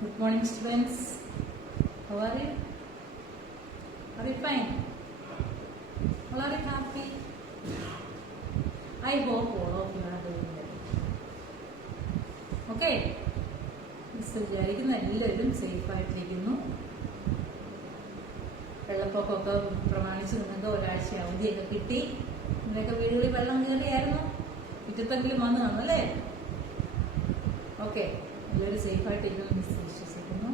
Good morning, students. How are you? Are you fine? All are you happy? I hope all of you are doing well. Okay? വിചാരിക്കുന്ന എല്ലാവരും safe ആയിട്ടിരിക്കുന്നു. വെള്ളപ്പൊക്കമൊക്കെ പ്രമാണിച്ച് നിങ്ങൾക്ക് ഒരാഴ്ച അവധിയൊക്കെ കിട്ടി. നിങ്ങളൊക്കെ വീടുകളിൽ വെള്ളം കയറിയായിരുന്നു. മുറ്റത്തെങ്കിലും വന്ന് കാണുമല്ലേ? ഓക്കെ, എല്ലാവരും സേഫ് ആയിട്ടിരിക്കുന്നു വിശ്വസിക്കുന്നു.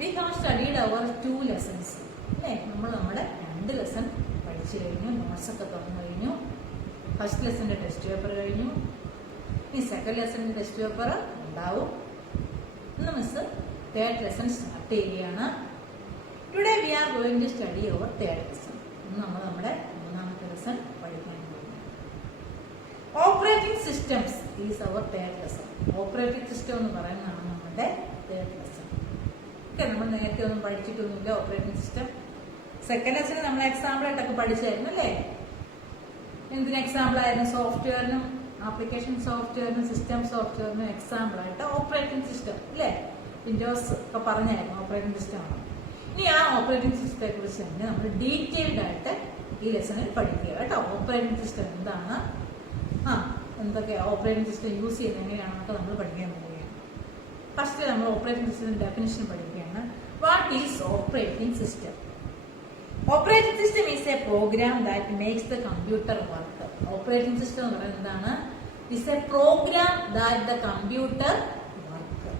We have studied our 2 lessons. അല്ലേ, നമ്മൾ നമ്മുടെ 2 ലെസൺ പഠിച്ചു കഴിഞ്ഞു. നോട്ട്സൊക്കെ തുറന്നു കഴിഞ്ഞു. ഫസ്റ്റ് ലെസന്റെ ടെസ്റ്റ് പേപ്പർ കഴിഞ്ഞു. ഈ സെക്കൻഡ് ലെസണിന്റെ ടെസ്റ്റ് പേപ്പർ ഉണ്ടാവും. ഇന്ന് മിസ് തേർഡ് ലെസൺ സ്റ്റാർട്ട് ചെയ്യുകയാണ്. Today we are going to study our third lesson. ഇന്ന് നമ്മൾ നമ്മുടെ 3ാമത്തെ ലെസൺ പഠിക്കാൻ പോകുന്നു. Operating systems is our third lesson. Operating system എന്ന് പറയുന്നതാണ് നമ്മുടെ തേർഡ് ലെസൺ. ഓക്കെ, നമ്മൾ നേരത്തെ ഒന്നും പഠിച്ചിട്ടൊന്നുമില്ല ഓപ്പറേറ്റിംഗ് സിസ്റ്റം. സെക്കൻഡ് ലെസണിൽ നമ്മൾ എക്സാമ്പിൾ ആയിട്ടൊക്കെ പഠിച്ചായിരുന്നു അല്ലേ? എന്തിന് എക്സാമ്പിൾ ആയിരുന്നു? സോഫ്റ്റ്വെയറിനും ആപ്ലിക്കേഷൻ സോഫ്റ്റ്വെയറിനും സിസ്റ്റം സോഫ്റ്റ്വെയറിനും എക്സാമ്പിൾ ആയിട്ട് ഓപ്പറേറ്റിംഗ് സിസ്റ്റം അല്ലേ? വിൻഡോസ് ഒക്കെ പറഞ്ഞായിരുന്നു ഓപ്പറേറ്റിംഗ് സിസ്റ്റം ആണ്. ഇനി ആ ഓപ്പറേറ്റിംഗ് സിസ്റ്റത്തെ കുറിച്ച് തന്നെ നമ്മൾ ഡീറ്റെയിൽഡ് ആയിട്ട് ഈ ലെസണിൽ പഠിക്കുക കേട്ടോ. ഓപ്പറേറ്റിംഗ് സിസ്റ്റം എന്താണ്, എന്തൊക്കെ ഓപ്പറേറ്റിംഗ് സിസ്റ്റം യൂസ് ചെയ്യുന്നത് എങ്ങനെയാണെന്നൊക്കെ നമ്മൾ പഠിക്കാൻ പോവുകയാണ്. ഫസ്റ്റ് നമ്മൾ ഓപ്പറേറ്റിംഗ് സിസ്റ്റത്തിന്റെ ഡെഫിനിഷൻ പഠിക്കുകയാണ്. What is operating system? Operating system is a program that makes the computer work. Operating system എന്ന് പറയുന്നത് എന്താണ്? Is a program that the computer work.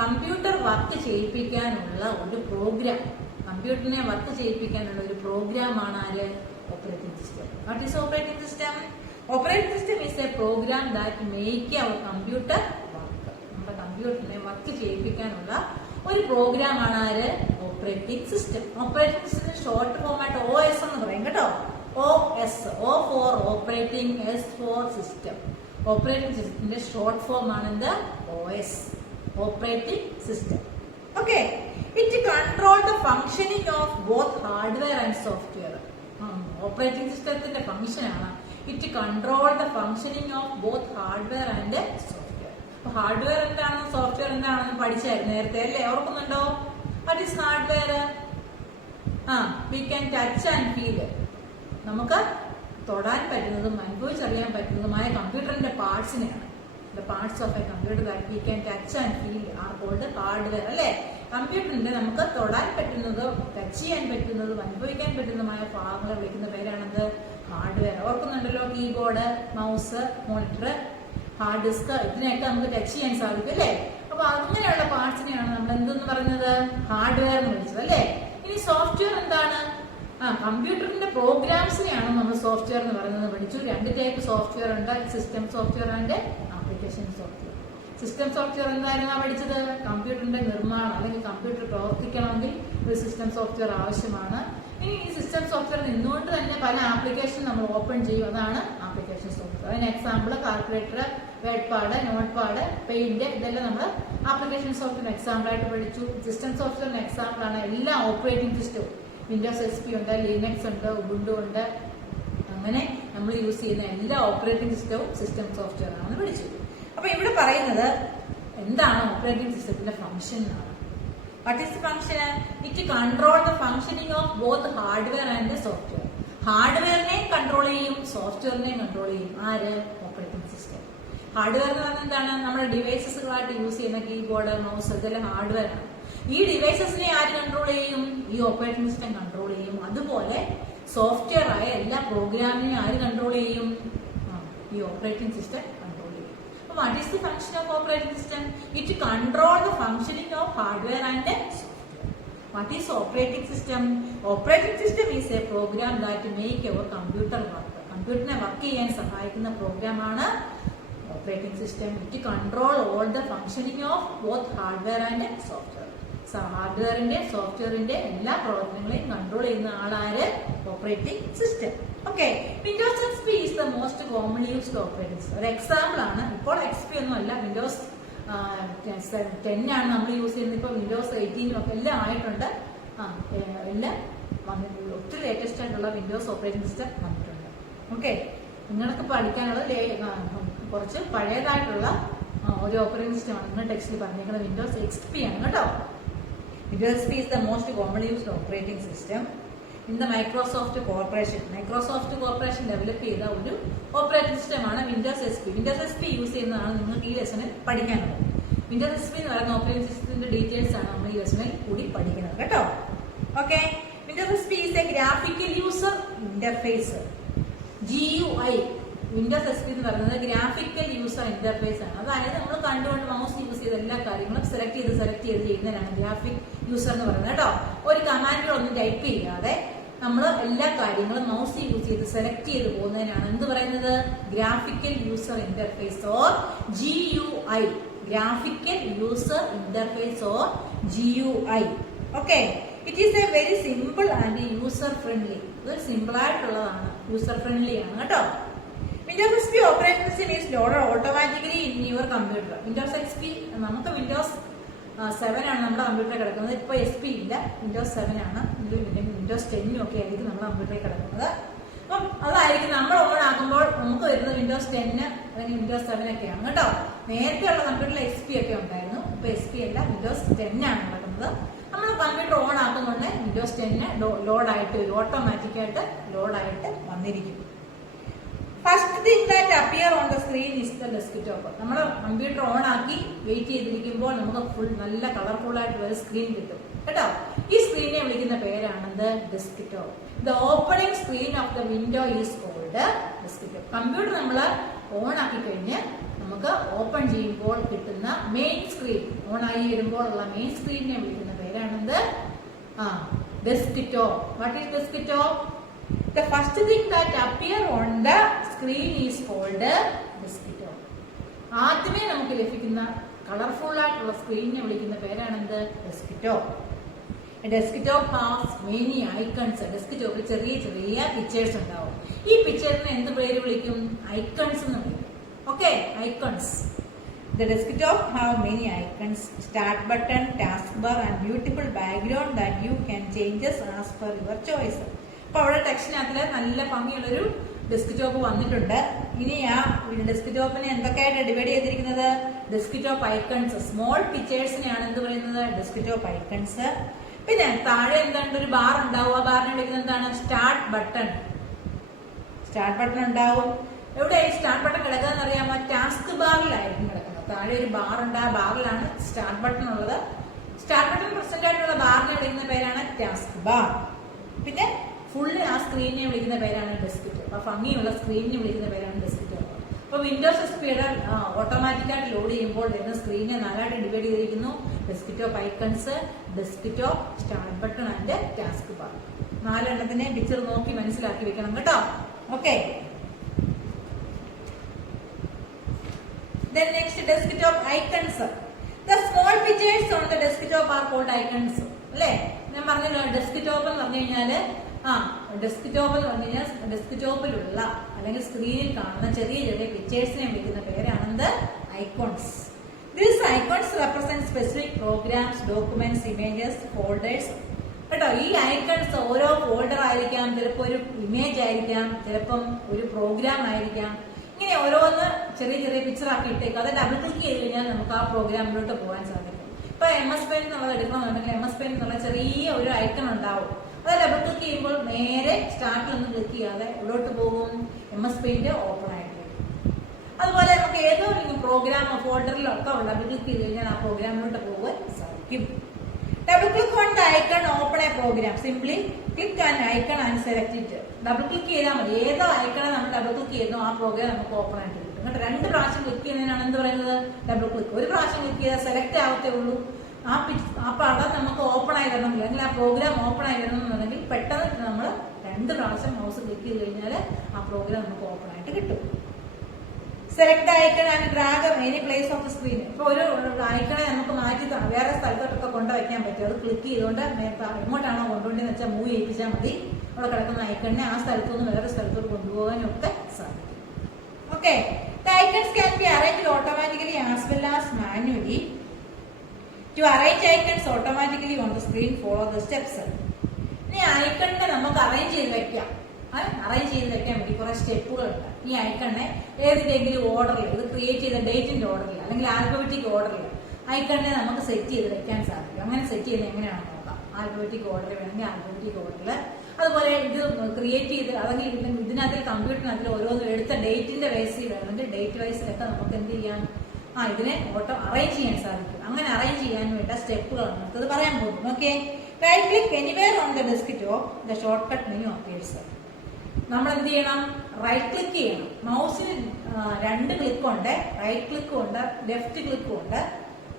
Computer work ചെയ്യിപ്പിക്കാനുള്ള ഒരു പ്രോഗ്രാം, കമ്പ്യൂട്ടറിനെ വർക്ക് ചെയ്യിപ്പിക്കാനുള്ള ഒരു പ്രോഗ്രാമാണ് ആര്? Operating system. What is operating system? Operating system is a program that make our computer work. നമ്മുടെ കമ്പ്യൂട്ടറിനെ വർക്ക് ചെയ്യിപ്പിക്കാനുള്ള ഒരു പ്രോഗ്രാമാണ് ആര്? Operating system. ഓപ്പറേറ്റിംഗ് സിസ്റ്റത്തിന്റെ ഷോർട്ട് ഫോമായിട്ട് OS എന്ന് പറയും കേട്ടോ. OS, O for operating, S for system. Operating സിസ്റ്റത്തിന്റെ ഷോർട്ട് ഫോം ആണ് എന്ത്? OS, operating system. Okay, it control the functioning of both hardware and software. Operating സിസ്റ്റത്തിന്റെ ഫംഗ്ഷൻ ആണ് it control the functioning of both hardware and software. അപ്പൊ hardware എന്താണെന്ന് software എന്താണെന്ന് പഠിച്ചായിരുന്നു നേരത്തെ അല്ലേ? ഓർക്കുന്നുണ്ടോ? What is hardware? We can touch and feel. നമുക്ക് തൊടാൻ പറ്റുന്നതും അനുഭവിച്ചറിയാൻ പറ്റുന്നതുമായ കമ്പ്യൂട്ടറിന്റെ പാർട്സിനെയാണ്. The parts of a computer that we can touch and feel are called hardware അല്ലേ? കമ്പ്യൂട്ടറിന്റെ നമുക്ക് തൊടാൻ പറ്റുന്നതും ടച്ച് ചെയ്യാൻ പറ്റുന്നതും അനുഭവിക്കാൻ പറ്റുന്നതുമായ ഭാഗങ്ങളെ വിളിക്കുന്ന പേരാണത് ഹാർഡ്വെയർ. ഓർക്കുന്നുണ്ടല്ലോ? Keyboard, mouse, monitor, hard disk, ഇതിനെയൊക്കെ നമുക്ക് ടച്ച് ചെയ്യാൻ സാധിക്കും അല്ലേ? അപ്പൊ അങ്ങനെയുള്ള പാർട്സിനെയാണ് നമ്മൾ എന്തെന്ന് പറയുന്നത്? ഹാർഡ്വെയർ എന്ന് വിളിച്ചത് അല്ലേ? ഇനി സോഫ്റ്റ്വെയർ എന്താണ്? കമ്പ്യൂട്ടറിന്റെ പ്രോഗ്രാംസിനെയാണ് നമ്മൾ സോഫ്റ്റ്വെയർ എന്ന് പറയുന്നത് പഠിച്ചു. 2 ടൈപ്പ് സോഫ്റ്റ്വെയർ ഉണ്ട്, system software and application software. System software എന്തായിരുന്നു പഠിച്ചത്? കമ്പ്യൂട്ടറിന്റെ നിർമ്മാണം അല്ലെങ്കിൽ കമ്പ്യൂട്ടർ പ്രവർത്തിക്കണമെങ്കിൽ ഒരു സിസ്റ്റം സോഫ്റ്റ്വെയർ ആവശ്യമാണ്. ഇനി ഈ സിസ്റ്റം സോഫ്റ്റ്വെയർ നിന്നുകൊണ്ട് തന്നെ പല ആപ്ലിക്കേഷൻ നമ്മൾ ഓപ്പൺ ചെയ്യും, അതാണ് ആപ്ലിക്കേഷൻ സോഫ്റ്റ്വെയർ. അതിന് example calculator, word pad, note pad, paint, ഇതെല്ലാം നമ്മൾ ആപ്ലിക്കേഷൻ സോഫ്റ്റ്വെയർ എക്സാമ്പിൾ ആയിട്ട് പഠിച്ചു. സിസ്റ്റം സോഫ്റ്റ്വെയറിന് എക്സാമ്പിൾ ആണ് എല്ലാ ഓപ്പറേറ്റിംഗ് സിസ്റ്റവും. വിൻഡോസ് XP ഉണ്ട്, ലിനക്സ് ഉണ്ട്, ഉബുണ്ടു ഉണ്ട്. അങ്ങനെ നമ്മൾ യൂസ് ചെയ്യുന്ന എല്ലാ ഓപ്പറേറ്റിംഗ് സിസ്റ്റവും സിസ്റ്റം സോഫ്റ്റ്വെയർ ആണെന്ന് പഠിച്ചു. അപ്പൊ ഇവിടെ പറയുന്നത് എന്താണ് ഓപ്പറേറ്റിംഗ് സിസ്റ്റത്തിന്റെ ഫംഗ്ഷൻ എന്നാണ്. What is the function? It control the functioning of both hardware and software. ഹാർഡ്വെയറിനെയും കൺട്രോൾ ചെയ്യും, സോഫ്റ്റ്വെയറിനെയും കൺട്രോൾ ചെയ്യും. ആര്? Operating system. ഹാർഡ്വെയർ എന്ന് പറഞ്ഞാൽ എന്താണ്? നമ്മുടെ ഡിവൈസസുകളായിട്ട് യൂസ് ചെയ്യുന്ന കീബോർഡ്, മൗസ്, ഇതെല്ലാം ഹാർഡ്വെയർ ആണ്. ഈ ഡിവൈസസിനെ ആര് കൺട്രോൾ ചെയ്യും? ഈ ഓപ്പറേറ്റിംഗ് സിസ്റ്റം കൺട്രോൾ ചെയ്യും. അതുപോലെ സോഫ്റ്റ്വെയർ ആയ എല്ലാ പ്രോഗ്രാമിനെയും ആര് കൺട്രോൾ ചെയ്യും? ഈ ഓപ്പറേറ്റിംഗ് സിസ്റ്റം കൺട്രോൾ ചെയ്യും. അപ്പൊ what is the function of operating system? It control the functioning of hardware and software. What is operating system? Operating system is a program that make our computer work. കമ്പ്യൂട്ടറിനെ work ചെയ്യാൻ സഹായിക്കുന്ന പ്രോഗ്രാമാണ് operating system. It control all the functioning of both hardware and software. ഹാർഡ്വെയറിന്റെ സോഫ്റ്റ്വെയറിന്റെ എല്ലാ പ്രവർത്തനങ്ങളെയും control ചെയ്യുന്ന ആളാര്? Operating system. Okay, Windows XP is the most commonly used operating system. ഒരു എക്സാമ്പിൾ ആണ്. ഇപ്പോൾ XP ഒന്നും അല്ല, വിൻഡോസ് 10 ആണ് നമ്മൾ യൂസ് ചെയ്യുന്നത്. ഇപ്പൊ വിൻഡോസ് 18 ഒക്കെ എല്ലാം ആയിട്ടുണ്ട്. എല്ലാം വന്നിട്ടുണ്ട്. ഒത്തിരി ലേറ്റസ്റ്റ് ആയിട്ടുള്ള വിൻഡോസ് ഓപ്പറേറ്റിംഗ് സിസ്റ്റം വന്നിട്ടുണ്ട്. ഓക്കെ, നിങ്ങൾക്ക് പഠിക്കാനുള്ള കുറച്ച് പഴയതായിട്ടുള്ള ഒരു ഓപ്പറേറ്റിംഗ് സിസ്റ്റം ആണ് നിങ്ങൾ ടെക്സ്റ്റിൽ പറഞ്ഞേക്കുന്നത് വിൻഡോസ് XP ആണ് കേട്ടോ. Windows XP is the most commonly used operating system in the Microsoft Corporation. Microsoft corporation develop ചെയ്ത ഒരു ഓപ്പറേറ്റിംഗ് സിസ്റ്റമാണ് Windows XP. Windows XP use ചെയ്യുന്നതാണ് നിങ്ങൾക്ക് ഈ ലെസണിൽ പഠിക്കാനുള്ളത്. വിൻഡോസ് XP എന്ന് പറയുന്ന ഓപ്പറേറ്റിംഗ് സിസ്റ്റത്തിന്റെ ഡീറ്റെയിൽസ് ആണ് നമ്മൾ ഈ ലെസണിൽ കൂടി പഠിക്കുന്നത് കേട്ടോ. Okay, Windows XP is a graphical user interface, GUI. Windows XP എന്ന് പറയുന്നത് ഗ്രാഫിക്കൽ യൂസർ ഇന്റർഫേസ് ആണ്. അതായത് നമ്മൾ കണ്ടുകൊണ്ട് മൗസ് യൂസ് ചെയ്ത എല്ലാ കാര്യങ്ങളും സെലക്ട് ചെയ്ത് ചെയ്യുന്നതിനാണ് ഗ്രാഫിക് യൂസർ എന്ന് പറയുന്നത് കേട്ടോ. ഒരു കമാൻഡുകളൊന്നും ടൈപ്പ് ചെയ്യാതെ നമ്മൾ എല്ലാ കാര്യങ്ങളും മൗസ് യൂസ് ചെയ്ത് സെലക്ട് ചെയ്ത് പോകുന്നതിനാണ് എന്ത് പറയുന്നത്, graphical user interface or GUI. Graphical user interface or GUI. Okay, it is A very simple and user friendly. ഇത് സിമ്പിൾ ആയിട്ടുള്ളതാണ്, യൂസർ ഫ്രണ്ട്ലി ആണ് കേട്ടോ. Windows XP operating system is loaded automatically in your computer. Windows XP നമുക്ക് Windows 7 ആണ് നമ്മുടെ കമ്പ്യൂട്ടറിൽ കിടക്കുന്നത്. ഇപ്പോൾ XP ഇല്ല, വിൻഡോസ് 7 ആണ്. വിൻഡോസ് 10 ഒക്കെ ആയിരിക്കും നമ്മുടെ കമ്പ്യൂട്ടറിൽ കിടക്കുന്നത്. അപ്പം അതായിരിക്കും നമ്മൾ ഓൺ ആക്കുമ്പോൾ നമുക്ക് വരുന്നത് വിൻഡോസ് 10 അല്ലെങ്കിൽ വിൻഡോസ് 7 ഒക്കെയാണ് കേട്ടോ. നേരത്തെ ഉള്ള കമ്പ്യൂട്ടറിൽ XP ഒക്കെ ഉണ്ടായിരുന്നു. ഇപ്പോൾ XP അല്ല, വിൻഡോസ് 10 ആണ് നടക്കുന്നത്. നമ്മൾ കമ്പ്യൂട്ടർ ഓൺ ആക്കുന്നുണ്ട് വിൻഡോസ് 10 ലോഡായിട്ട് വരും, ഓട്ടോമാറ്റിക്കായിട്ട് ലോഡായിട്ട് വന്നിരിക്കും. First thing that appear on the screen is the desktop. നമ്മൾ കമ്പ്യൂട്ടർ ഓൺ ആക്കി വെയിറ്റ് ചെയ്തിരിക്കുമ്പോൾ നമുക്ക് ഫുൾ നല്ല കളർഫുൾ ആയിട്ട് ഒരു സ്ക്രീൻ കിട്ടും കേട്ടോ. ഈ സ്ക്രീനെ വിളിക്കുന്ന പേരാണെന്ത്, desktop. The opening screen of the window is called desktop. Computer നമ്മൾ ഓൺ ആക്കി കഴിഞ്ഞ് നമുക്ക് ഓപ്പൺ ചെയ്യുമ്പോൾ കിട്ടുന്ന മെയിൻ സ്ക്രീൻ, ഓൺ ആയി വരുമ്പോൾ ഉള്ള മെയിൻ സ്ക്രീനെ വിളിക്കുന്ന പേരാണെന്ത്, desktop. What is desktop? The first thing that appear on the screen is called desktop. ആദ്യമേ നമുക്ക് ലഭിക്കുന്ന കളർഫുൾ ആയിട്ടുള്ള സ്ക്രീനിനെ വിളിക്കുന്ന പേരാണെന്ത്, desktop. Desktop has many icons. ഡെസ്ക്ടോപ്പിൽ ചെറിയ ചെറിയ പിക്ചേഴ്സ് ഉണ്ടാവും. ഈ പിക്ചറിനെ എന്ത് പേര് വിളിക്കും, ഐക്കൺസ് എന്ന് വിളിക്കും. Okay, icons. The desktop have many icons, start button, taskbar and beautiful background that you can changes as per your choice. അപ്പൊ അവിടെ ടെക്സ്റ്റിനകത്തില് നല്ല ഭംഗിയുള്ളൊരു ഡെസ്ക്ടോപ്പ് വന്നിട്ടുണ്ട്. ഇനി ആ ഡെസ്ക്ടോപ്പിനെ എന്തൊക്കെയായിട്ട് ഡിവൈഡ് ചെയ്തിരിക്കുന്നത്, ഡെസ്ക്ടോപ്പ് ഐക്കൺസ്. സ്മോൾ പിക്ചേഴ്സിനെയാണ് എന്ത് പറയുന്നത്, ഡെസ്ക്ടോപ്പ് ഐക്കൺസ്. പിന്നെ താഴെ എന്താണ്, ഒരു ബാർ ഉണ്ടാവും. ആ ബാറിനെ വിളിക്കുന്നത് എന്താണ്, സ്റ്റാർട്ട് ബട്ടൺ. സ്റ്റാർട്ട് ബട്ടൺ ഉണ്ടാവും. എവിടെ ഈ സ്റ്റാർട്ട് ബട്ടൺ കിടക്കുക അറിയാമോ, ടാസ്ക് ബാറിലായിരിക്കും കിടക്കുന്നത്. താഴെ ഒരു ബാർ ഉണ്ട്, ആ ബാറിലാണ് സ്റ്റാർട്ട് ബട്ടൺ ഉള്ളത്. സ്റ്റാർട്ട് ബട്ടൺ പ്രസന്റ് ആയിട്ടുള്ള ബാറിനെ വിളിക്കുന്ന പേരാണ് ടാസ്ക് ബാർ. പിന്നെ ഫുള്ള് ആ സ്ക്രീനിനെ വിളിക്കുന്ന പേരാണ് ഡെസ്ക്ടോപ്പ്. ആ ഭംഗിയുള്ള സ്ക്രീനിനെ വിളിക്കുന്ന പേരാണ് ഡെസ്ക്ടോപ്പ്. അപ്പൊ വിൻഡോസ് XPയുടെ ഓട്ടോമാറ്റിക്കായിട്ട് ലോഡ് ചെയ്യുമ്പോൾ വരുന്ന സ്ക്രീനെ നാലായിട്ട് ഡിവൈഡ് ചെയ്തിരിക്കുന്നു. Desktop icons, desktop, start button and task bar. 4 എണ്ണത്തിനെ പിക്ചർ നോക്കി മനസ്സിലാക്കി വെക്കണം കേട്ടോ. Okay, then next desktop icons. The small pictures on the desktop are called icons. അല്ലേ, ഞാൻ പറഞ്ഞല്ലോ ഡെസ്ക്ടോപ്പ് എന്ന് പറഞ്ഞു കഴിഞ്ഞാല് ഡെസ്ക്ടോപ്പ് എന്ന് പറഞ്ഞു കഴിഞ്ഞാൽ ഡെസ്ക്ടോപ്പിലുള്ള അല്ലെങ്കിൽ സ്ക്രീനിൽ കാണുന്ന ചെറിയ ചെറിയ പിക്ചേഴ്സിനെ വിളിക്കുന്ന പേരാണെന്ത്, icons. These icons represent specific programs, documents, images, folders. കേട്ടോ, ഈ ഐക്കൺസ് ഓരോ ഫോൾഡർ ആയിരിക്കാം, ചിലപ്പോൾ ഒരു ഇമേജ് ആയിരിക്കാം, ചിലപ്പം ഒരു പ്രോഗ്രാം ആയിരിക്കാം. ഇങ്ങനെ ഓരോന്ന് ചെറിയ ചെറിയ പിക്ചർ ആക്കി ഇട്ടേക്കും. അത് ഡബിൾ ക്ലിക്ക് ചെയ്ത് കഴിഞ്ഞാൽ നമുക്ക് ആ പ്രോഗ്രാമിലോട്ട് പോകാൻ സാധിക്കും. ഇപ്പൊ MS Paint എന്നുള്ളത് എടുക്കണമെന്നുണ്ടെങ്കിൽ MS Paint എന്നുള്ള ചെറിയ ഒരു ഐക്കൺ ഉണ്ടാവും. അത് ഡബിൾ ക്ലിക്ക് ചെയ്യുമ്പോൾ നേരെ സ്റ്റാർട്ടിൽ ഒന്ന് ക്ലിക്ക് ചെയ്യാതെ എവിടോട്ട് പോകും, MS Paint ഓപ്പൺ ആയിട്ട് വരും. അതുപോലെ നമുക്ക് ഏതോ പ്രോഗ്രാമോ ഫോൾഡറിലോ ഒക്കെ ഡബിൾ ക്ലിക്ക് ചെയ്ത് കഴിഞ്ഞാൽ ആ പ്രോഗ്രാമിലോട്ട് പോകാൻ സാധിക്കും. Double click on the icon open a program. Simply click an icon and select it. Double click ചെയ്താൽ മതി. ഏതോ ഐക്കണെ നമ്മൾ ഡബിൾ ക്ലിക്ക് ചെയ്യുന്നു ആ പ്രോഗ്രാം നമുക്ക് ഓപ്പൺ ആയിട്ട് കിട്ടും. എന്നിട്ട് 2 പ്രാവശ്യം ക്ലിക്ക് ചെയ്യുന്നതിനാണ് എന്ത് പറയുന്നത്, ഡബിൾ ക്ലിക്ക്. ഒരു പ്രാവശ്യം ക്ലിക്ക് ചെയ്താൽ സെലക്ട് ആവത്തേ ഉള്ളൂ. ആ പടം നമുക്ക് ഓപ്പൺ ആയി വരണമെങ്കിൽ അല്ലെങ്കിൽ ആ പ്രോഗ്രാം ഓപ്പൺ ആയി വരണമെന്നുണ്ടെങ്കിൽ പെട്ടെന്ന് നമ്മൾ 2 പ്രാവശ്യം മൗസ് ക്ലിക്ക് ചെയ്ത് കഴിഞ്ഞാൽ ആ പ്രോഗ്രാം നമുക്ക് ഓപ്പൺ ആയിട്ട് കിട്ടും. Select icon and drag any place of the screen. ഇപ്പൊ ഒരു ഐക്കണെ നമുക്ക് മാറ്റി വേറെ സ്ഥലത്തോട്ടൊക്കെ കൊണ്ടുവയ്ക്കാൻ പറ്റും. അത് ക്ലിക്ക് ചെയ്തുകൊണ്ട് എങ്ങോട്ടാണോ കൊണ്ടുപോകേണ്ടതെന്ന് വെച്ചാൽ മൂവ് ചെയ്യിപ്പിച്ചാൽ മതി. അവിടെ കിടക്കുന്ന ഐക്കണിനെ ആ സ്ഥലത്തുനിന്ന് വേറെ സ്ഥലത്തോട്ട് കൊണ്ടുപോകാനും ഒക്കെ സാധിക്കും. Okay, the icons can be arranged automatically as well as manually. To arrange icons automatically on the screen, follow the steps. ഇനി ഐക്കണിനെ നമുക്ക് അറേഞ്ച് ചെയ്ത് വെക്കാം. അറേഞ്ച് ചെയ്ത് വെക്കാൻ വേണ്ടി കുറെ സ്റ്റെപ്പുകളുണ്ട്. ഈ ഐക്കണിനെ ഏതിന്റെങ്കിലും ഓർഡറിൽ, ഇത് ക്രിയേറ്റ് ചെയ്ത ഡേറ്റിന്റെ ഓർഡറിൽ അല്ലെങ്കിൽ ആൽഫബറ്റിക് ഓർഡറിൽ ഐക്കണിനെ നമുക്ക് സെറ്റ് ചെയ്ത് വെക്കാൻ സാധിക്കും. അങ്ങനെ സെറ്റ് ചെയ്യുന്നത് എങ്ങനെയാണെന്ന് നോക്കാം. ആൽഫബറ്റിക് ഓർഡറിൽ വേണമെങ്കിൽ ആൽഫബറ്റിക് ഓർഡറിൽ, അതുപോലെ ഇത് ക്രിയേറ്റ് ചെയ്ത് അല്ലെങ്കിൽ ഇതിനകത്തിൽ കമ്പ്യൂട്ടറിനകത്തിൽ ഓരോന്നും എടുത്ത ഡേറ്റിന്റെ ബേസിൽ വേണമെങ്കിൽ ഡേറ്റ് വൈസിലൊക്കെ നമുക്ക് എന്ത് ചെയ്യാം, ഇതിനെ ഓട്ടോ അറേഞ്ച് ചെയ്യാൻ സാധിക്കും. അങ്ങനെ അറേഞ്ച് ചെയ്യാൻ വേണ്ട സ്റ്റെപ്പുകളാണ് നമുക്കത് പറയാൻ പോകുന്നത്. Okay, right click anywhere on the desktop, the shortcut menu appears. നമ്മൾ എന്ത് ചെയ്യണം, റൈറ്റ് ക്ലിക്ക് ചെയ്യണം. മൗസിന് 2 ക്ലിക്കും ഉണ്ട്, റൈറ്റ് ക്ലിക്കും ഉണ്ട്, ലെഫ്റ്റ് ക്ലിക്കും ഉണ്ട്.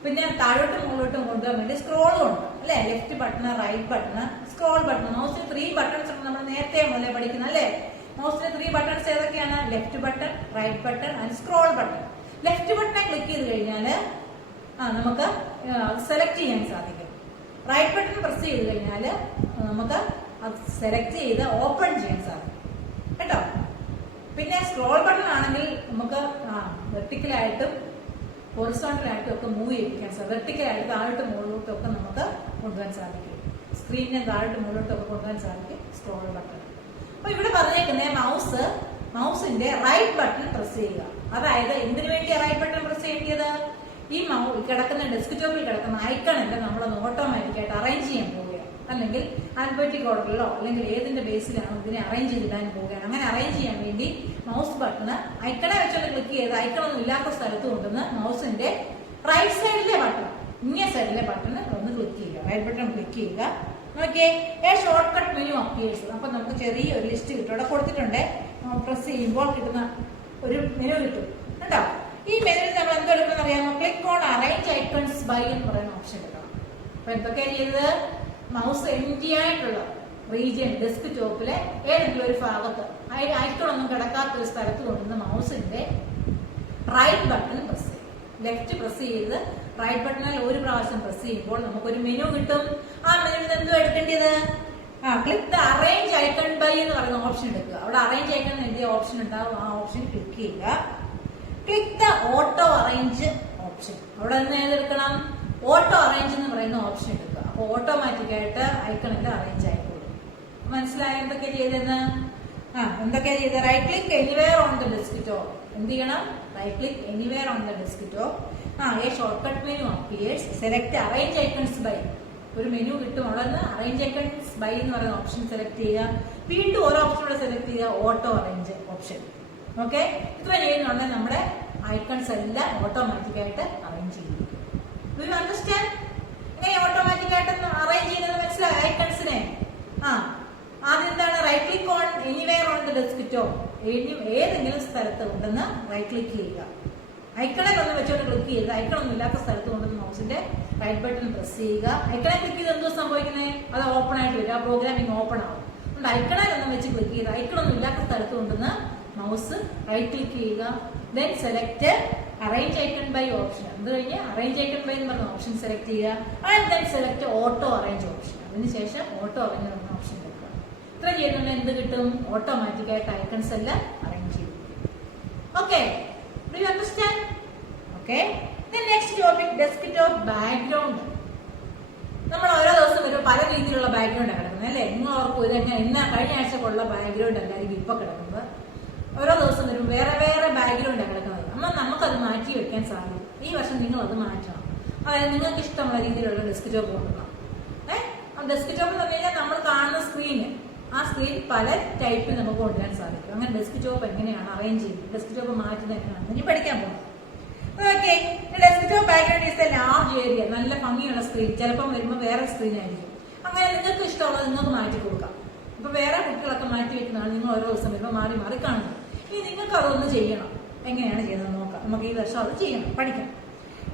പിന്നെ താഴോട്ടും മുകളിലോട്ടും കൊണ്ടുപോകാൻ വേണ്ടി സ്ക്രോളും ഉണ്ട് അല്ലെ. Left button, right button, scroll button. മൗസിന് 3 ബട്ടൺസ് ഉണ്ട്. നമ്മൾ നേരത്തെ മുതലേ പഠിക്കുന്ന അല്ലെ. മൗസിന് 3 ബട്ടൺസ് ഏതൊക്കെയാണ്? Left button, right button and scroll button. Left ബട്ടനെ ക്ലിക്ക് ചെയ്ത് കഴിഞ്ഞാൽ നമുക്ക് സെലക്ട് ചെയ്യാൻ സാധിക്കും. റൈറ്റ് ബട്ടൺ പ്രസ് ചെയ്ത് കഴിഞ്ഞാൽ നമുക്ക് അത് സെലക്ട് ചെയ്ത് ഓപ്പൺ ചെയ്യാൻ സാധിക്കും കേട്ടോ. പിന്നെ സ്ക്രോൾ ബട്ടൺ ആണെങ്കിൽ നമുക്ക് വെർട്ടിക്കലായിട്ടും ഹൊറിസോണ്ടലായിട്ടും ഒക്കെ മൂവ് ചെയ്യിപ്പിക്കാൻ സാധിക്കും. വെർട്ടിക്കലായിട്ട് താഴോട്ട് മുകളിലോട്ടും ഒക്കെ നമുക്ക് കൊണ്ടുപോകാൻ സാധിക്കും. സ്ക്രീനിനെ താഴോട്ട് മുകളിലോട്ടും ഒക്കെ കൊണ്ടുപോകാൻ സാധിക്കും സ്ക്രോൾ ബട്ടൺ. അപ്പൊ ഇവിടെ പറഞ്ഞേക്കുന്നത് മൗസിന്റെ റൈറ്റ് ബട്ടൺ പ്രസ് ചെയ്യുക. അതായത് എന്തിനു വേണ്ടി റൈറ്റ് ബട്ടൺ പ്രസ് ചെയ്യേണ്ടത്? ഈ കിടക്കുന്ന ഡെസ്ക്ടോപ്പിൽ കിടക്കുന്ന ഐക്കണല്ല നമ്മളൊന്ന് ഓട്ടോമാറ്റിക്കായിട്ട് അറേഞ്ച് ചെയ്യാൻ പോവുകയാണ്. അല്ലെങ്കിൽ ആൽഫബറ്റിക് ഓർഡറിലോ അല്ലെങ്കിൽ ഏതിന്റെ ബേസിലാണ് ഇതിനെ അറേഞ്ച് ചെയ്തിടാൻ പോവുകയാണ്. അങ്ങനെ അറേഞ്ച് ചെയ്യാൻ വേണ്ടി മൗസ് ബട്ടണ് ഐക്കണെ വെച്ചൊന്ന് ക്ലിക്ക് ചെയ്ത് ഐക്കണൊന്നും ഇല്ലാത്ത സ്ഥലത്ത് കൊണ്ടുവന്ന് മൗസിന്റെ റൈറ്റ് സൈഡിലെ ബട്ടൺ, ഇങ്ങേ സൈഡിലെ ബട്ടൺ ഒന്ന് ക്ലിക്ക് ചെയ്യുക. റൈറ്റ് ബട്ടൺ ക്ലിക്ക് ചെയ്യുക. Okay, short cut menu appears. അപ്പൊ നമുക്ക് ചെറിയൊരു ലിസ്റ്റ് കിട്ടും. ഇവിടെ കൊടുത്തിട്ടുണ്ട്. പ്രസ് ചെയ്യുമ്പോൾ കിട്ടുന്ന ഒരു മെനു കിട്ടും കേട്ടോ. ഈ മെനുവിൽ നമ്മൾ എന്തെടുക്കണം അറിയാമോ? Click on arrange icons by എന്ന് പറയുന്ന ഓപ്ഷൻ എടുക്കണം. അപ്പൊ എന്തൊക്കെയാണ് ചെയ്തത്? മൗസ് എംറ്റി ആയിട്ടുള്ള റീജിയൻ ഡെസ്ക്ടോപ്പിലെ ഏതെങ്കിലും ഒരു ഭാഗത്ത് ഐക്കണൊന്നും കിടക്കാത്ത ഒരു സ്ഥലത്ത് കൊണ്ടുവന്ന് മൗസിന്റെ റൈറ്റ് ബട്ടൺ പ്രസ് ചെയ്യും. ലെഫ്റ്റ് പ്രസ് ചെയ്ത് റൈറ്റ് ബട്ടണിൽ ഒരു പ്രാവശ്യം പ്രസ് ചെയ്യുമ്പോൾ നമുക്കൊരു മെനു കിട്ടും. ആ മെനുവിൽ എന്തോ എടുക്കേണ്ടത്? Click the arrange icon by എന്ന് പറയുന്ന ഓപ്ഷൻ എടുക്കുക. അവിടെ അറേഞ്ച് ഐക്കൺ എഴുതിയ ഓപ്ഷൻ ഉണ്ടാവും. ആ ഓപ്ഷൻ ക്ലിക്ക് ചെയ്യുക. Click the auto arrange option. അവിടെ നിന്ന് ഏതെടുക്കണം? ഓട്ടോ അറേഞ്ച് എന്ന് പറയുന്ന ഓപ്ഷൻ എടുക്കുക. അപ്പൊ ഓട്ടോമാറ്റിക് ആയിട്ട് ഐക്കണിൽ അറേഞ്ച് ആയിക്കോളും. മനസ്സിലായ എന്തൊക്കെയാ ചെയ്തെന്ന്? എന്തൊക്കെയാ ചെയ്തത്? Right click anywhere on the desktop. എന്ത് ചെയ്യണം? Right click anywhere on the desktop. Shortcut menu appears. Select arrange icons by. ഒരു മെനു കിട്ടും. അവിടെ നിന്ന് അറേഞ്ച് ഐക്കൺസ് ബൈ എന്ന് പറയുന്ന ഓപ്ഷൻ സെലക്ട് ചെയ്യുക. വീണ്ടും ഓരോ ഓപ്ഷനോടെ സെലക്ട് ചെയ്യുക. Auto arrange option. ഓക്കെ, ഇത്ര ചെയ്യുന്നുണ്ടെങ്കിൽ നമ്മുടെ ഐക്കൺസ് എല്ലാം ഓട്ടോമാറ്റിക് ആയിട്ട് അറേഞ്ച് ചെയ്യും. Do you understand? എങ്ങനെ ഓട്ടോമാറ്റിക് ആയിട്ട് അറേഞ്ച് ചെയ്യുന്നത് മനസ്സിലായി? ഐക്കൺസിനെ ആദ്യം എന്താണ്? Right click on anywhere on the desktop. ഏതെങ്കിലും സ്ഥലത്ത് കൊണ്ടുവന്ന് റൈറ്റ് ക്ലിക്ക് ചെയ്യുക. ഐക്കണെ ഒന്ന് വെച്ചോണ്ട് ക്ലിക്ക് ചെയ്ത് ഐക്കണൊന്നും ഇല്ലാത്ത സ്ഥലത്ത് കൊണ്ടുവന്ന് മൗസിന്റെ റൈറ്റ് ബട്ടൺ പ്രസ് ചെയ്യുക. ഐക്കണെ ക്ലിക്ക് ചെയ്ത് എന്തോ സംഭവിക്കുന്നത്? അത് ഓപ്പൺ ആയിട്ട് വരും. ആ പ്രോഗ്രാമിംഗ് ഓപ്പൺ ആവും. അതുകൊണ്ട് ഐക്കണെ ഒന്നും വെച്ച് ക്ലിക്ക് ചെയ്ത് ഐക്കണൊന്നും ഇല്ലാത്ത സ്ഥലത്ത് കൊണ്ടുവന്ന് മൗസ് റൈറ്റ് ക്ലിക്ക് ചെയ്യുക. Then select arrange icon by option. അത് കഴിഞ്ഞ് അറേഞ്ച് ഐക്കൺ ബൈ എന്ന് പറഞ്ഞ ഓപ്ഷൻ സെലക്ട് ചെയ്യുക. And then select auto arrange option. അതിനുശേഷം ഓട്ടോ അറേഞ്ച് എന്ന ഓപ്ഷൻ എടുക്കുക. ഇത്ര ചെയ്യുന്നുണ്ട് എന്ത് കിട്ടും? ഓട്ടോമാറ്റിക് ആയിട്ട് ഐക്കൺസ് എല്ലാം അറേഞ്ച് ചെയ്യും. Okay, do you understand? Okay, next topic desktop background. നമ്മൾ ഓരോ ദിവസം വരും പല രീതിയിലുള്ള ബാക്ക്ഗ്രൗണ്ടാണ് കിടക്കുന്നത് അല്ലേ. നിങ്ങൾ ഓർക്കും ഇന്ന് കഴിഞ്ഞ ആഴ്ചക്കുള്ള ബാക്ക്ഗ്രൗണ്ട് അല്ലായിരിക്കും ഇപ്പൊ കിടക്കുന്നത്. ഓരോ ദിവസം വരും വേറെ വേറെ ബാക്ക്ഗ്രൗണ്ടാണ് കിടക്കുന്നത്. നമുക്കത് മാറ്റി വെക്കാൻ സാധിക്കും. ഈ വർഷം നിങ്ങൾ അത് മാറ്റണം. അതായത് നിങ്ങൾക്ക് ഇഷ്ടമുള്ള രീതിയിലുള്ള ഡെസ്ക്ടോപ്പ് കൊണ്ടുവരണം. ഡെസ്ക്ടോപ്പ് എന്ന് പറഞ്ഞു കഴിഞ്ഞാൽ നമ്മൾ കാണുന്ന സ്ക്രീന്, ആ സ്ക്രീൻ പല ടൈപ്പിൽ നമുക്ക് കൊണ്ടുവരാൻ സാധിക്കും. അങ്ങനെ ഡെസ്ക്ടോപ്പ് എങ്ങനെയാണ് അറേഞ്ച് ചെയ്യുന്നത്, ഡെസ്ക്ടോപ്പ് മാറ്റുന്നത് എങ്ങനെയാണ് ഇനി പഠിക്കാൻ പോകുന്നത്. Okay, desktop background is A large area. നല്ല ഭംഗിയുള്ള സ്ക്രീൻ. ചിലപ്പം വരുമ്പോൾ വേറെ സ്ക്രീൻ ആയിരിക്കും. അങ്ങനെ നിങ്ങൾക്ക് ഇഷ്ടമുള്ളത് നിങ്ങൾക്ക് മാറ്റി കൊടുക്കാം. ഇപ്പൊ വേറെ കുട്ടികളൊക്കെ മാറ്റി വെക്കുന്നതാണ് നിങ്ങൾ ഓരോ ദിവസം വരുമ്പോൾ മാറി മാറി കാണുന്നത്. ഇനി നിങ്ങൾക്ക് അതൊന്ന് ചെയ്യണം. എങ്ങനെയാണ് ചെയ്യുന്നത് നോക്കാം. നമുക്ക് ഈ വർഷം അത് ചെയ്യണം, പഠിക്കാം.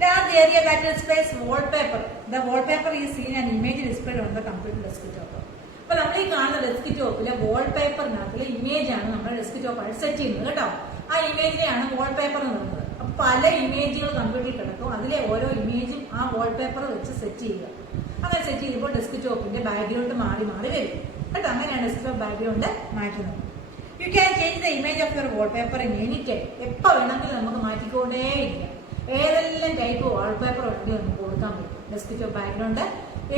Large area that displays wallpaper. The wallpaper is seen and image displayed on the computer desktop. അപ്പൊ നമ്മൾ ഈ കാണുന്ന ഡെസ്ക്ടോപ്പിലെ വാൾപേപ്പറിനകത്തിലെ ഇമേജ് ആണ് നമ്മുടെ ഡെസ്ക്ടോപ്പ് ആയിട്ട് സെറ്റ് ചെയ്യുന്നത് കേട്ടോ. ആ ഇമേജിനെയാണ് വാൾപേപ്പർ എന്ന് പറയുന്നത്. അപ്പൊ പല ഇമേജുകൾ കമ്പ്യൂട്ടറിൽ കിടക്കും. അതിലെ ഓരോ ഇമേജും ആ വാൾപേപ്പർ വെച്ച് സെറ്റ് ചെയ്യുക. അങ്ങനെ സെറ്റ് ചെയ്യുമ്പോൾ ഡെസ്ക്ടോപ്പിന്റെ ബാക്ക്ഗ്രൗണ്ട് മാറി മാറി വരും കേട്ടോ. അങ്ങനെയാണ് ഡെസ്ക്ടോപ്പ് ബാക്ക്ഗ്രൗണ്ട് മാറ്റുന്നത്. You can change the image of your wallpaper in any time. എപ്പോൾ വേണമെങ്കിലും നമുക്ക് മാറ്റിക്കൊണ്ടേയിരിക്കാം. ഏതെല്ലാം ടൈപ്പ് വാൾപേപ്പർ വേണമെങ്കിൽ നമുക്ക് കൊടുക്കാൻ പറ്റും. ഡെസ്ക്ടോപ്പ് ബാക്ക്ഗ്രൗണ്ട്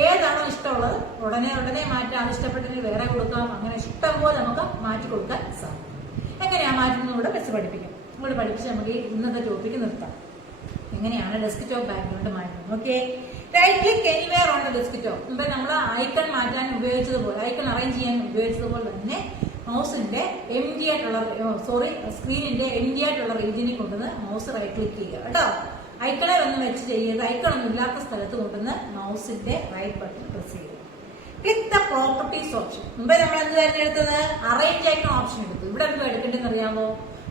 ഏതാണോ ഇഷ്ടമുള്ളത് ഉടനെ മാറ്റാം. അത് ഇഷ്ടപ്പെട്ടെങ്കിൽ വേറെ കൊടുക്കാം. അങ്ങനെ ഇഷ്ടം പോലെ നമുക്ക് മാറ്റി കൊടുക്കാൻ സാധിക്കും. എങ്ങനെയാണ് മാറ്റുന്നത് കൂടെ വെച്ച് പഠിപ്പിക്കും. ഇവിടെ പഠിപ്പിച്ച് നമുക്ക് ഇന്നത്തെ ടോപ്പിക്ക് നിർത്താം. എങ്ങനെയാണ് ഡെസ്ക്ടോപ്പ് ബാക്ക്ഗ്രൗണ്ട് മാറ്റുന്നത്? Okay, right click anywhere on the desktop. ഇപ്പൊ നമ്മൾ ഐക്കൺ മാറ്റാൻ ഉപയോഗിച്ചതുപോലെ, ഐക്കൺ അറേഞ്ച് ചെയ്യാൻ ഉപയോഗിച്ചതുപോലെ തന്നെ മൗസിന്റെ എംറ്റി ആയിട്ടുള്ള സ്ക്രീനിന്റെ എംറ്റി ആയിട്ടുള്ള റീജിയനിൽ കൊണ്ടുവന്ന് മൗസ് റൈറ്റ് ക്ലിക്ക് ചെയ്യുക കേട്ടോ. ഐക്കണെ ഒന്നും വെച്ച് ചെയ്യരുത്. ഐക്കൺ ഒന്നും ഇല്ലാത്ത സ്ഥലത്ത് കൊണ്ടുവന്ന് മൗസിന്റെ റൈറ്റ് ബട്ടൺ പ്രസ് ചെയ്യുക. Click the properties option. മുമ്പേ നമ്മൾ എന്ത് തിരഞ്ഞെടുത്തത്? അറേഞ്ച് ഐക്കൺ ഓപ്ഷൻ എടുത്തു. ഇവിടെ എന്ത് എടുക്കേണ്ടതെന്ന് അറിയാമോ?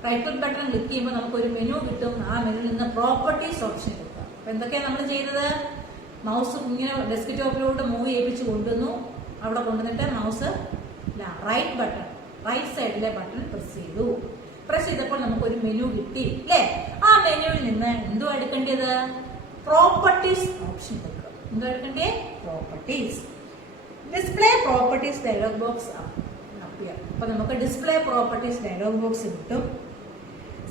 റൈറ്റ് ക്ലിക്ക് ബട്ടൺ ക്ലിക്ക് ചെയ്യുമ്പോൾ നമുക്ക് ഒരു മെനു കിട്ടും. ആ മെനുവിൽ നിന്ന് പ്രോപ്പർട്ടീസ് ഓപ്ഷൻ എടുക്കുക. അപ്പൊ എന്തൊക്കെയാണ് നമ്മൾ ചെയ്തത്? മൗസ് ഇങ്ങനെ ഡെസ്ക്ടോപ്പിലോട്ട് മൂവ് ചെയ്യിപ്പിച്ച് കൊണ്ടുവന്നു. അവിടെ കൊണ്ടുവന്നിട്ട് മൗസ് റൈറ്റ് ബട്ടൺ, റൈറ്റ് സൈഡിലെ ബട്ടൺ പ്രസ് ചെയ്തു. പ്രസ് ചെയ്തപ്പോൾ നമുക്ക് ഒരു മെനു കിട്ടി അല്ലേ? ആ മെനുവിൽ നിന്ന് എന്തോ എടുക്കേണ്ടത്? പ്രോപ്പർട്ടീസ് ഓപ്ഷൻ എടുക്കുക. എന്തോ എടുക്കേണ്ടേ? Properties. Display properties dialog box appear. അപ്പൊ നമുക്ക് ഡിസ്പ്ലേ പ്രോപ്പർട്ടീസ് ഡയലോഗ് ബോക്സ് കിട്ടും.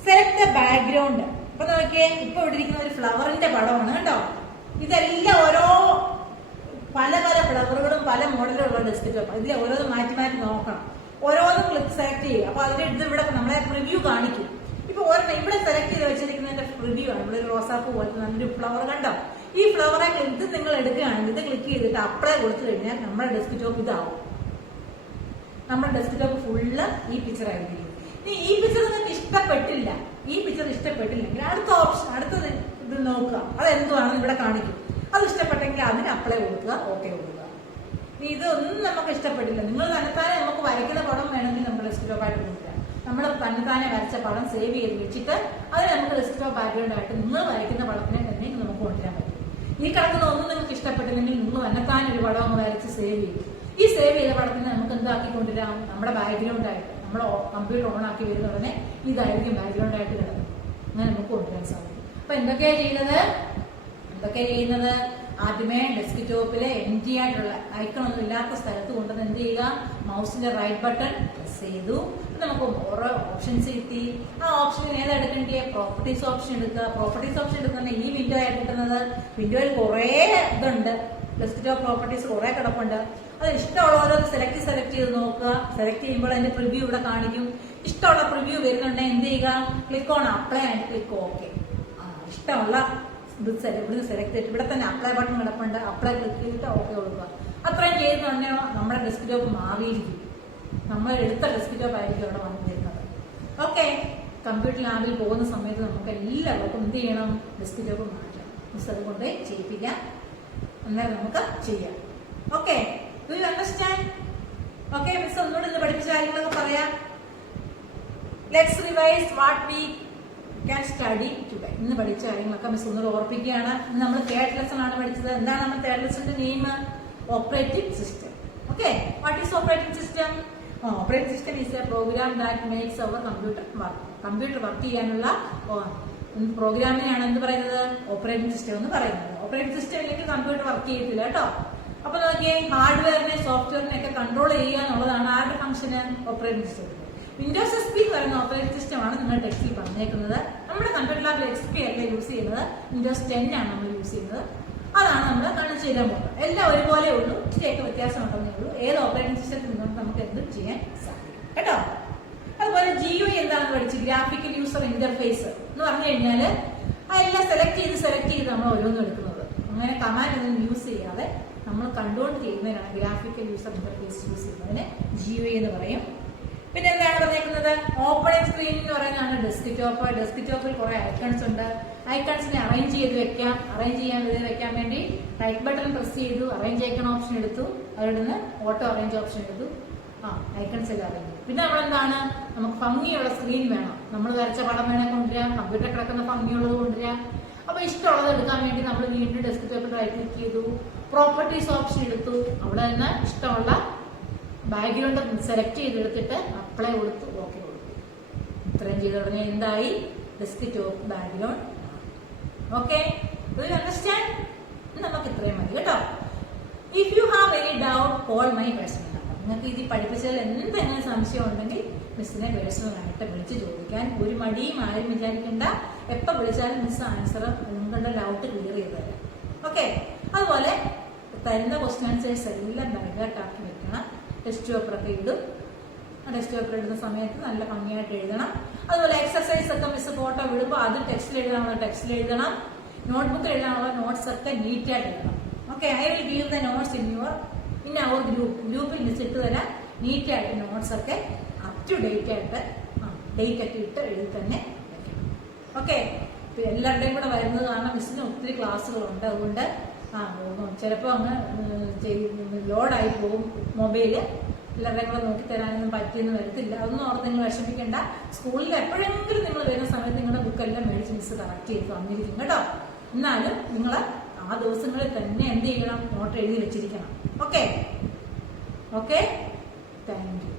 Select the background. അപ്പൊ നോക്കിയേ, ഇപ്പൊ ഇവിടെ ഇരിക്കുന്ന ഒരു ഫ്ലവറിന്റെ പടമാണ് കേട്ടോ. ഇതെല്ലാം ഓരോ പല ഫ്ലവറുകളും പല മോഡലുകളുള്ള ഡെസ്ക്ടോപ്പ്. ഇതിലെ ഓരോന്ന് മാറ്റി നോക്കണം. ഓരോന്നും ക്ലിക്ക് സെലക്ട് ചെയ്യുക. അപ്പൊ അതിന്റെ ഇത് ഇവിടെ നമ്മളെ പ്രിവ്യൂ കാണിക്കും. ഇപ്പൊ ഒരെണ്ണം ഇവിടെ സെലക്ട് ചെയ്ത് വെച്ചിരിക്കുന്നതിന്റെ പ്രിവ്യൂ ആണ്. ഇവിടെ ഒരു റോസാപ്പൂ പോലത്തെ നല്ലൊരു ഫ്ലവർ കണ്ടോ? ഈ ഫ്ലവറെ ഇത് നിങ്ങൾ എടുക്കുകയാണെങ്കിൽ ഇത് ക്ലിക്ക് ചെയ്തിട്ട് അപ്ലൈ കൊടുത്തു കഴിഞ്ഞാൽ നമ്മുടെ ഡെസ്ക്ടോപ്പ് ഇതാവും. നമ്മുടെ ഡെസ്ക്ടോപ്പ് ഫുള്ള് ഈ പിക്ചർ ആയിരിക്കും. ഇനി ഈ പിക്ചർ നിങ്ങൾക്ക് ഇഷ്ടപ്പെട്ടില്ല, ഈ പിക്ചർ ഇഷ്ടപ്പെട്ടില്ലെങ്കിൽ അടുത്ത ഓപ്ഷൻ, അടുത്തത് ഇത് നോക്കുക. അത് എന്തുവാണെന്ന് ഇവിടെ കാണിക്കും. അത് ഇഷ്ടപ്പെട്ടെങ്കിൽ അതിന് അപ്ലൈ കൊടുക്കുക, ഓക്കെ കൊടുക്കുക. ഇനി ഇതൊന്നും നമുക്ക് ഇഷ്ടപ്പെട്ടില്ല, നിങ്ങൾ തന്നെത്താനെ നമുക്ക് വരയ്ക്കുന്ന പടം വേണമെങ്കിൽ നമ്മൾ ഡെസ്ക്ടോപ്പായിട്ട് കൊണ്ടുവരാം. നമ്മൾ തന്നെത്താനെ വരച്ച പടം സേവ് ചെയ്ത് വെച്ചിട്ട് അത് നമുക്ക് ഡെസ്ക്ടോപ്പ് ബാക്ക്ഗ്രൗണ്ട് ആയിട്ട് നിങ്ങൾ വരയ്ക്കുന്ന പടത്തിനെ തന്നെ നമുക്ക് കൊണ്ടുവരാൻ പറ്റും. ഈ കിടക്കുന്ന ഒന്നും നിങ്ങൾക്ക് ഇഷ്ടപ്പെട്ടില്ലെങ്കിൽ നിങ്ങൾ തന്നെത്താനെ ഒരു പടം അങ്ങ് വരച്ച് സേവ് ചെയ്യും. ഈ സേവ് ചെയ്ത പടത്തിന് നമുക്ക് എന്താക്കി കൊണ്ടുവരാം? നമ്മുടെ ബാക്ക്ഗ്രൗണ്ട് ആയിട്ട് നമ്മൾ കമ്പ്യൂട്ടർ ഓൺ ആക്കി വരുന്ന ഉടനെ ഇതായിരിക്കും ബാക്ക്ഗ്രൗണ്ട് ആയിട്ട് കിടക്കുന്നത്. അങ്ങനെ നമുക്ക് കൊണ്ടുവരാൻ സാധിക്കും. അപ്പൊ എന്തൊക്കെയാ ചെയ്യുന്നത്? ആദ്യമേ ഡെസ്ക്ടോപ്പിലെ എംറ്റി ആയിട്ടുള്ള ഐക്കൺ ഒന്നും ഇല്ലാത്ത സ്ഥലത്ത് കൊണ്ടുവന്ന് എന്ത് ചെയ്യുക? മൗസിന്റെ റൈറ്റ് ബട്ടൺ പ്രസ് ചെയ്തു. നമുക്ക് ഓരോ ഓപ്ഷൻസ് കിട്ടി. ആ ഓപ്ഷനിൽ ഏതാ എടുക്കേണ്ടത്? പ്രോപ്പർട്ടീസ് ഓപ്ഷൻ എടുക്കുക. പ്രോപ്പർട്ടീസ് ഓപ്ഷൻ എടുക്കുന്ന ഈ വിൻഡോ ആയിട്ട് കിട്ടുന്നത്. വിൻഡോയിൽ കുറെ ഇതുണ്ട്, ഡെസ്ക്ടോപ്പ് പ്രോപ്പർട്ടീസ് കുറെ കിടപ്പുണ്ട്. അത് ഇഷ്ടമുള്ള ഓരോ സെലക്ട് ചെയ്ത് നോക്കുക. സെലക്ട് ചെയ്യുമ്പോൾ അതിന്റെ പ്രിവ്യൂ ഇവിടെ കാണിക്കും. ഇഷ്ടമുള്ള പ്രിവ്യൂ വരുന്നുണ്ടെങ്കിൽ എന്ത് ചെയ്യുക? Click on apply and click okay. ഇഷ്ടമുള്ള ഇവിടുന്ന് സെലക്ട് ചെയ്തിട്ട് ഇവിടെ തന്നെ അപ്ലൈ ബട്ടൺ കിടപ്പുണ്ട്. അപ്ലൈ ക്ലിക്ക് ചെയ്തിട്ട് ഓക്കെ കൊടുക്കുക. അത്രയും ചെയ്യുന്നുണ്ടെങ്കിൽ നമ്മുടെ ഡെസ്ക്ടോപ്പ് മാറിയിരിക്കും. നമ്മൾ എടുത്ത ഡെസ്ക്ടോപ്പ് ആയിരിക്കും അവിടെ വന്നു തരുന്നത്. ഓക്കെ, കമ്പ്യൂട്ടർ ലാബിൽ പോകുന്ന സമയത്ത് നമുക്ക് എല്ലാവർക്കും എന്ത് ചെയ്യണം? ഡെസ്ക്ടോപ്പ് മാറ്റാം. മിസ് അതുകൊണ്ട് ചെയ്യിപ്പിക്കാം. അന്നേരം നമുക്ക് ചെയ്യാം. Okay, do you understand? Okay, miss ഒന്നുകൂടെ ഇന്ന് പഠിപ്പിച്ച കാര്യങ്ങളൊക്കെ പറയാം. Let's revise what we can study today. ഇന്ന് പഠിച്ച കാര്യങ്ങളൊക്കെ മിസ് ഒന്നുകൂടെ ഓർപ്പിക്കുകയാണ്. ഇന്ന് നമ്മൾ തേർഡ് ലെസൺ ആണ് പഠിച്ചത്. എന്താണ് നമ്മുടെ തേർഡ് ലെസന്റെ name? Operating system. Okay, what is operating system? Operating system is a program that makes our computer work. Computer work ചെയ്യാനുള്ള പ്രോഗ്രാമിനെയാണ് എന്ത് പറയുന്നത്? ഓപ്പറേറ്റിംഗ് സിസ്റ്റം എന്ന് പറയുന്നത്. ഓപ്പറേറ്റിംഗ് സിസ്റ്റം ഇല്ലെങ്കിൽ കമ്പ്യൂട്ടർ വർക്ക് ചെയ്യത്തില്ല കേട്ടോ. അപ്പൊ നോക്കിയേ, ഹാർഡ്വെയറിനെ സോഫ്റ്റ്വെയറിനെ ഒക്കെ കൺട്രോൾ ചെയ്യുക എന്നുള്ളതാണ് ആരുടെ ഫംഗ്ഷന്? Operating system. വിൻഡോസ് XP പറയുന്ന ഓപ്പറേറ്റിംഗ് സിസ്റ്റം ആണ് നിങ്ങൾ ടെക്സ്റ്റിൽ പറഞ്ഞേക്കുന്നത്. നമ്മുടെ കമ്പ്യൂട്ടർ ലാബിൽ XP അല്ല യൂസ് ചെയ്യുന്നത്, വിൻഡോസ് 10 ആണ് നമ്മൾ യൂസ് ചെയ്യുന്നത്. അതാണ് നമ്മൾ കാണിച്ചു തരാൻ പോകുന്നത്. എല്ലാം ഒരുപോലെ ഉള്ളൂ, ഇച്ചിരിയൊക്കെ വ്യത്യാസം ഉണ്ടെന്നേ ഉള്ളൂ. ഏത് ഓപ്പറേറ്റിംഗ് സിസ്റ്റത്തിൽ നിന്നും നമുക്ക് എന്തും ചെയ്യാൻ സാധിക്കും കേട്ടോ. അതുപോലെ GUI എന്താണെന്ന് പഠിച്ചു, ഗ്രാഫിക്കൽ യൂസർ ഇന്റർഫേസ് എന്ന് പറഞ്ഞു കഴിഞ്ഞാൽ അതെല്ലാം സെലക്ട് ചെയ്ത് നമ്മൾ ഓരോന്നും എടുക്കുന്നത്. അങ്ങനെ കമാൻഡ് ഒന്നും യൂസ് ചെയ്യാതെ നമ്മൾ കണ്ടുകൊണ്ട് ചെയ്യുന്നതിനാണ് ഗ്രാഫിക്കൽ യൂസർ ഇന്റർഫേസ് യൂസ് ചെയ്യുന്നതിന് GUI എന്ന് പറയും. പിന്നെ എന്താണ് പറഞ്ഞേക്കുന്നത്? ഓപ്പണിംഗ് സ്ക്രീൻ എന്ന് പറയുന്നതാണ് ഡെസ്ക്ടോപ്പ്. ഡെസ്ക്ടോപ്പിൽ കുറെ ഐക്കൺസ് ഉണ്ട്. ഐക്കൺസിനെ അറേഞ്ച് ചെയ്ത് വെക്കാം. അറേഞ്ച് ചെയ്യാൻ വെക്കാൻ വേണ്ടി റൈറ്റ് ബട്ടൺ പ്രസ് ചെയ്തു, അറേഞ്ച് ഐക്കൺ ഓപ്ഷൻ എടുത്തു, അവിടെ ഓട്ടോ അറേഞ്ച് ഓപ്ഷൻ എടുത്തു. ഐക്കൺസ് എല്ലാം അറേഞ്ച്. പിന്നെ നമ്മളെന്താണ്? നമുക്ക് ഭംഗിയുള്ള സ്ക്രീൻ വേണം. നമ്മൾ വരച്ച പടം വേണേൽ കൊണ്ടുവരാം, കമ്പ്യൂട്ടർ കിടക്കുന്ന ഭംഗിയുള്ളത് കൊണ്ടുവരാം. അപ്പൊ ഇഷ്ടമുള്ളത് എടുക്കാൻ വേണ്ടി നമ്മൾ വീണ്ടും ഡെസ്ക്ടോപ്പിൽ റൈറ്റ് ക്ലിക്ക് ചെയ്തു, പ്രോപ്പർട്ടീസ് ഓപ്ഷൻ എടുത്തു, അവിടെ നിന്ന് ഇഷ്ടമുള്ള ബാക്ക്ഗ്രൗണ്ട് സെലക്ട് ചെയ്തെടുത്തിട്ട് അപ്ലൈ കൊടുത്തു, ഓക്കെ കൊടുത്തു. ഇത്രയും ചെയ്ത ഉടനെ എന്തായി? Desktop background. Okay, understand? നമുക്ക് ഇത്രയും മതി കേട്ടോ. If you have any doubt call my personal number. നിങ്ങൾക്ക് ഇത് പഠിപ്പിച്ചതിൽ എന്തെങ്കിലും സംശയം ഉണ്ടെങ്കിൽ മിസ്സിനെ പേഴ്സണലായിട്ട് വിളിച്ച് ചോദിക്കാൻ ഒരു മടിയും ആരും വിചാരിക്കേണ്ട. എപ്പോൾ വിളിച്ചാലും മിസ് ആൻസർ നിങ്ങളുടെ ഡൗട്ട് ക്ലിയർ ചെയ്ത് തരാം. ഓക്കെ, അതുപോലെ തരുന്ന ക്വസ്റ്റ്യൻ ആൻസേഴ്സ് എല്ലാം ബൈഹാർട്ടാക്കി വെക്കണം. ടെസ്റ്റ് പേപ്പറൊക്കെ ഇടും. ടെസ്റ്റ് പേപ്പർ ഇടുന്ന സമയത്ത് നല്ല ഭംഗിയായിട്ട് എഴുതണം. അതുപോലെ എക്സസൈസ് ഒക്കെ മിസ് ഫോട്ടോ വിടുമ്പോൾ അത് ടെക്സ്റ്റിൽ എഴുതാനുള്ള ടെക്സ്റ്റിൽ എഴുതണം. നോട്ട്ബുക്കിൽ എഴുതാനുള്ള നോട്ട്സ് ഒക്കെ നീറ്റായിട്ട് എഴുതണം. Okay, I will give the notes in our ഗ്രൂപ്പിൽ മിസ് ഇട്ട് തരാം. നീറ്റായിട്ട് നോട്ട്സ് ഒക്കെ അപ് ടു ഡേറ്റ് ആയിട്ട് ഡേറ്റ് ഒക്കെ ഇട്ട് എഴുതി തന്നെ വെക്കണം. ഓക്കെ, എല്ലാവരുടെയും കൂടെ വരുന്നത് കാരണം മിസ്സിന് ഒത്തിരി ക്ലാസ്സുകളുണ്ട്. അതുകൊണ്ട് ചിലപ്പോൾ അങ്ങ് ലോഡായി പോകും മൊബൈല്. എല്ലാവരുടെയും കൂടെ നോക്കിത്തരാനൊന്നും പറ്റിയെന്ന് വരത്തില്ല. അതൊന്നും ഓർത്ത് നിങ്ങൾ വിഷമിക്കേണ്ട. സ്കൂളിൽ എപ്പോഴെങ്കിലും നിങ്ങൾ വരുന്ന സമയത്ത് നിങ്ങളുടെ ബുക്കെല്ലാം മേടിച്ച് മിസ് കറക്റ്റ് ചെയ്ത് തന്നിരിക്കും കേട്ടോ. എന്നാലും നിങ്ങൾ ആ ദിവസങ്ങളിൽ തന്നെ എന്ത് ചെയ്യണം, നോട്ട് എഴുതി വെച്ചിരിക്കണം. Okay, thank U.